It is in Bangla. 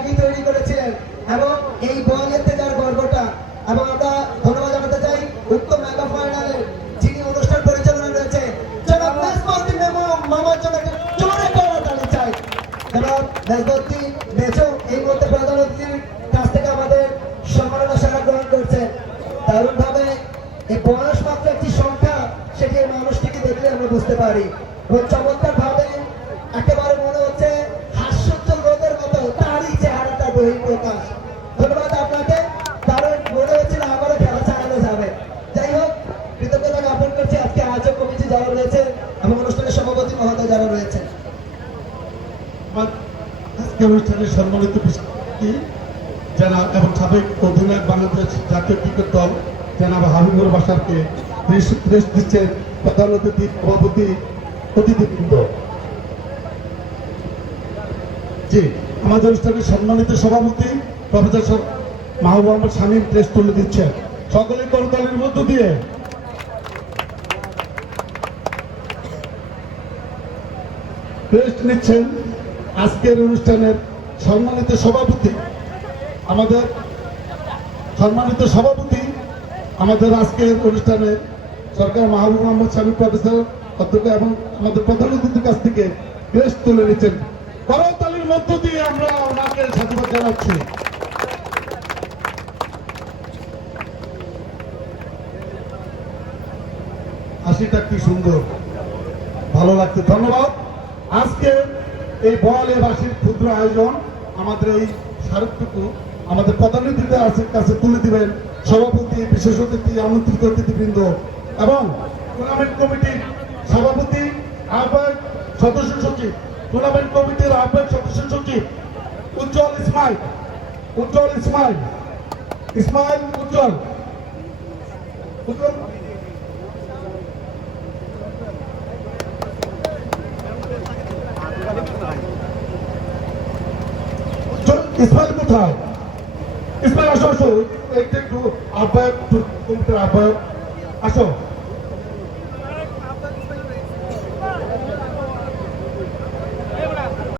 আগেই তৈরি করেছিলেন এবং এই থেকে আর গর্বটা। এবং আমরা ধন্যবাদ জানাতে চাই উক্ত মেগা ফাইনালে যিনি অনুষ্ঠান পরিচালনা রয়েছে, জনাব মেমো মামার জন্য একটা জোরে করতালি চাই। জনাব মেজবাউদ্দিন মেজো, এই মুহূর্তে প্রধান কাছ থেকে আমাদের সম্মাননা সেবা গ্রহণ করছেন দারুণভাবে এই বয়স মাত্র একটি সংখ্যা, সেটি মানুষটিকে দেখলে আমরা বুঝতে পারি। এবং চমৎকার চেহারাটা বহির প্রকাশ ধন্যবাদ আপনাকে। কারণ মনে হচ্ছিল আবারও খেলা চালানো যাবে। যাই হোক, কৃতজ্ঞতা জ্ঞাপন করছি। আজকে আয়োজক কমিটি যারা রয়েছে এবং অনুষ্ঠানের সভাপতি মহোদয় যারা রয়েছেন। আমার অনুষ্ঠানের সম্মানিত যারা এবং সাবেক অধিনায়ক বাংলাদেশ জাতীয় ক্রিকেট দল জানাব হাবিবুর বাসারকে দিচ্ছেন প্রধান অতিথি, সভাপতি, অতিথিবৃন্দ। জি আমাদের অনুষ্ঠানের সম্মানিত সভাপতি প্রফেসর মাহবুব আহমদ শামীম প্রেস তুলে দিচ্ছেন সকলের করতালির মধ্য দিয়ে। রেস্ট নিচ্ছেন আজকের অনুষ্ঠানের সম্মানিত সভাপতি। আমাদের সম্মানিত সভাপতি আমাদের আজকের অনুষ্ঠানে সরকার মাহবুব মোহাম্মদ স্বামী প্রফেসর অধ্যক্ষ এবং আমাদের প্রধান অতিথির কাছ থেকে রেস্ট তুলে নিচ্ছেন করতালির মধ্য দিয়ে আমরা ওনাকে সাধুবাদ জানাচ্ছি হাসিটা কি সুন্দর। ভালো লাগছে। ধন্যবাদ। আজকে এই বয়ালে বাসীর ক্ষুদ্র আয়োজন আমাদের এই স্মারকটুকু আমাদের প্রধানমন্ত্রীদের কাছে তুলে দিবেন। সভাপতি, বিশেষ অতিথি, আমন্ত্রিত অতিথিবৃন্দ এবং টুর্নামেন্ট কমিটির সভাপতি, আহ্বায়ক, সদস্য সচিব। টুর্নামেন্ট কমিটির আহ্বায়ক, সদস্য সচিব। উজ্জ্বল ইসমাইল উজ্জ্বল ইসমাইল ইসমাইল উজ্জ্বল। উজ্জ্বল ইসমাইল কোথায়? ইসমাইল আসো আসো। একটু আহ্বায়ক কমিটির আহ্বায়ক আসো।